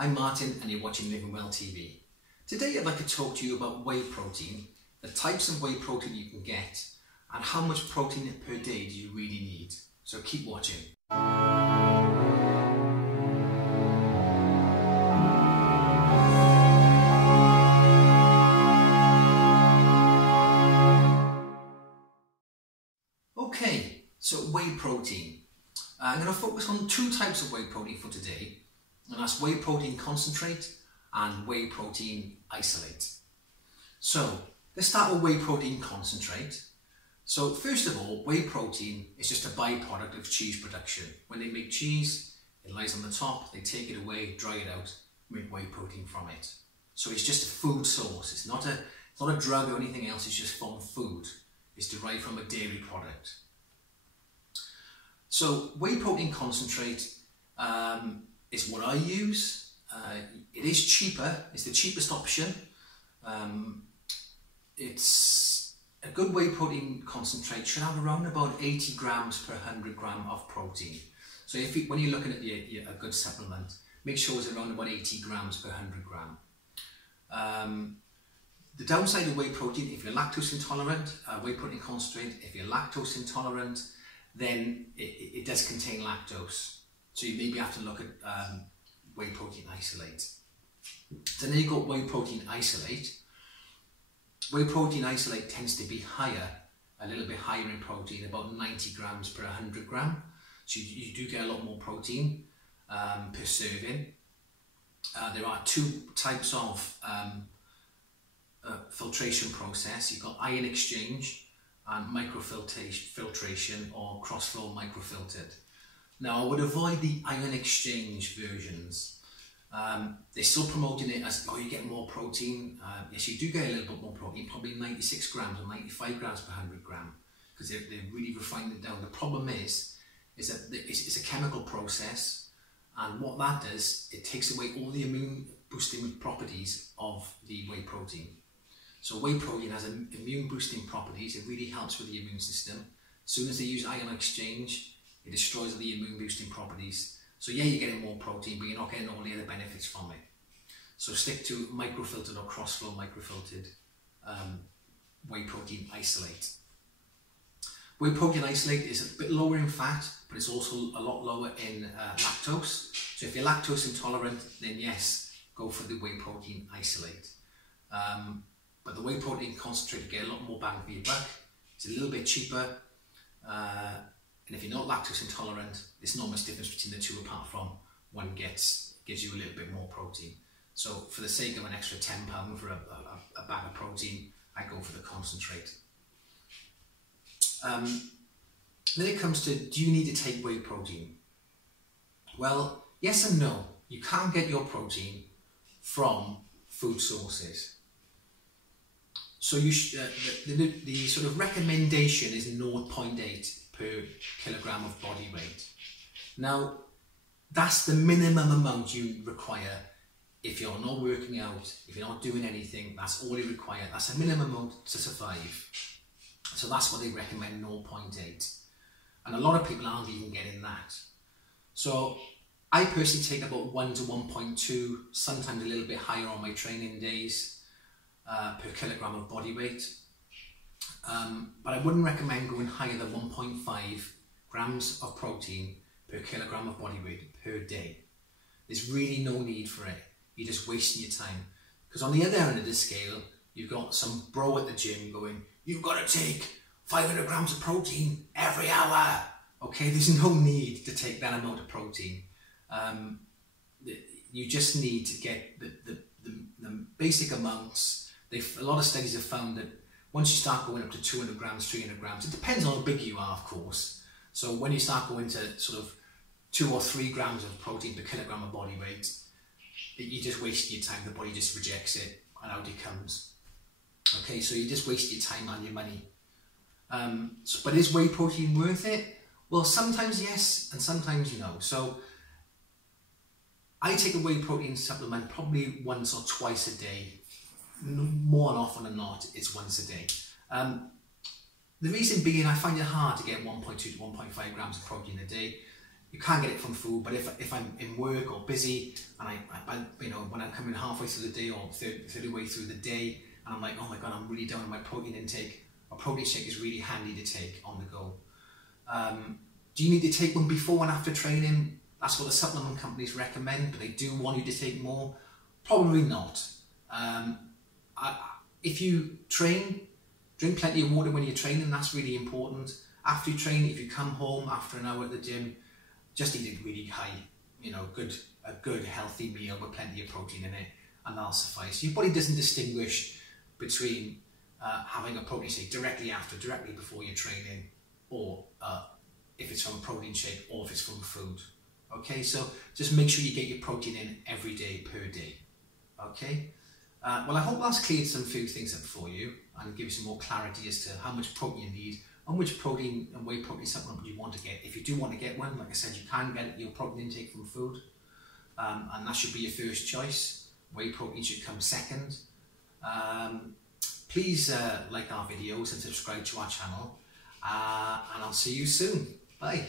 I'm Martin and you're watching LivingWell TV. Today I'd like to talk to you about whey protein, the types of whey protein you can get, and how much protein per day do you really need. So keep watching. Okay, so whey protein. I'm going to focus on two types of whey protein for today, and that's whey protein concentrate and whey protein isolate. So let's start with whey protein concentrate. So first of all, whey protein is just a byproduct of cheese production. When they make cheese, it lies on the top, they take it away, dry it out, make whey protein from it. So it's just a food source. It's not a drug or anything else, it's just from food. It's derived from a dairy product. So whey protein concentrate is what I use. It is cheaper, it's the cheapest option. It's a good whey protein concentrate should have around about 80 grams per 100 gram of protein. So when you're looking at a good supplement, make sure it's around about 80 grams per 100 gram. The downside of whey protein, if you're lactose intolerant, whey protein concentrate, if you're lactose intolerant, then it does contain lactose. So you maybe have to look at whey protein isolate. Then you've got whey protein isolate. Whey protein isolate tends to be higher, a little bit higher in protein, about 90 grams per 100 gram. So you do get a lot more protein per serving. There are two types of filtration process. You've got ion exchange and microfiltration or cross-flow microfiltered. Now I would avoid the ion exchange versions. They're still promoting it as, oh, you get more protein. Yes, you do get a little bit more protein, probably 96 grams or 95 grams per 100 gram, because they're really refining it down. The problem is that it's a chemical process, and what that does, it takes away all the immune boosting properties of the whey protein. So whey protein has immune boosting properties. It really helps with the immune system. As soon as they use ion exchange, it destroys the immune boosting properties. So yeah, you're getting more protein, but you're not getting all the other benefits from it. So stick to microfiltered or cross-flow microfiltered whey protein isolate. Whey protein isolate is a bit lower in fat, but it's also a lot lower in lactose. So if you're lactose intolerant, then yes, go for the whey protein isolate. But the whey protein concentrate, you get a lot more bang for your buck. It's a little bit cheaper. And if you're not lactose intolerant, there's not much difference between the two, apart from one gives you a little bit more protein. So for the sake of an extra £10 for a bag of protein, I go for the concentrate. Then it comes to, do you need to take whey protein? Well, yes and no. You can get your protein from food sources. So you the sort of recommendation is 0.8 per kilogram of body weight. Now, that's the minimum amount you require. If you're not working out, if you're not doing anything, that's all you require. That's a minimum amount to survive. So that's what they recommend, 0.8. And a lot of people aren't even getting that. So I personally take about 1 to 1.2, sometimes a little bit higher on my training days, per kilogram of body weight. But I wouldn't recommend going higher than 1.5 grams of protein per kilogram of body weight per day. There's really no need for it. You're just wasting your time. Because on the other end of the scale, you've got some bro at the gym going, you've got to take 500 grams of protein every hour. Okay, there's no need to take that amount of protein. You just need to get the basic amounts. A lot of studies have found that once you start going up to 200 grams, 300 grams, it depends on how big you are, of course. So when you start going to sort of 2 or 3 grams of protein per kilogram of body weight, you just waste your time. The body just rejects it and out it comes. Okay, so you just waste your time and your money. But is whey protein worth it? Well, sometimes yes, and sometimes no. So I take a whey protein supplement probably once or twice a day. More often than not, it's once a day. The reason being, I find it hard to get 1.2 to 1.5 grams of protein a day. You can't get it from food, but if I'm in work or busy, and you know, when I'm coming halfway through the day or third way through the day, and I'm like, oh my God, I'm really down on my protein intake, a protein shake is really handy to take on the go. Do you need to take one before and after training? That's what the supplement companies recommend, but they do want you to take more. Probably not. If you train, drink plenty of water when you're training. That's really important. After you train, if you come home after an hour at the gym, just eat a really high, you know, a good healthy meal with plenty of protein in it, and that'll suffice. Your body doesn't distinguish between having a protein shake directly after, directly before you're training, or if it's from a protein shake or if it's from food. Okay, so just make sure you get your protein in every day per day. Okay, well, I hope that's cleared some few things up for you and give you some more clarity as to how much protein you need and which protein and whey protein supplement you want to get. If you do want to get one, like I said, you can get your protein intake from food, and that should be your first choice. Whey protein should come second. Please like our videos and subscribe to our channel, and I'll see you soon. Bye.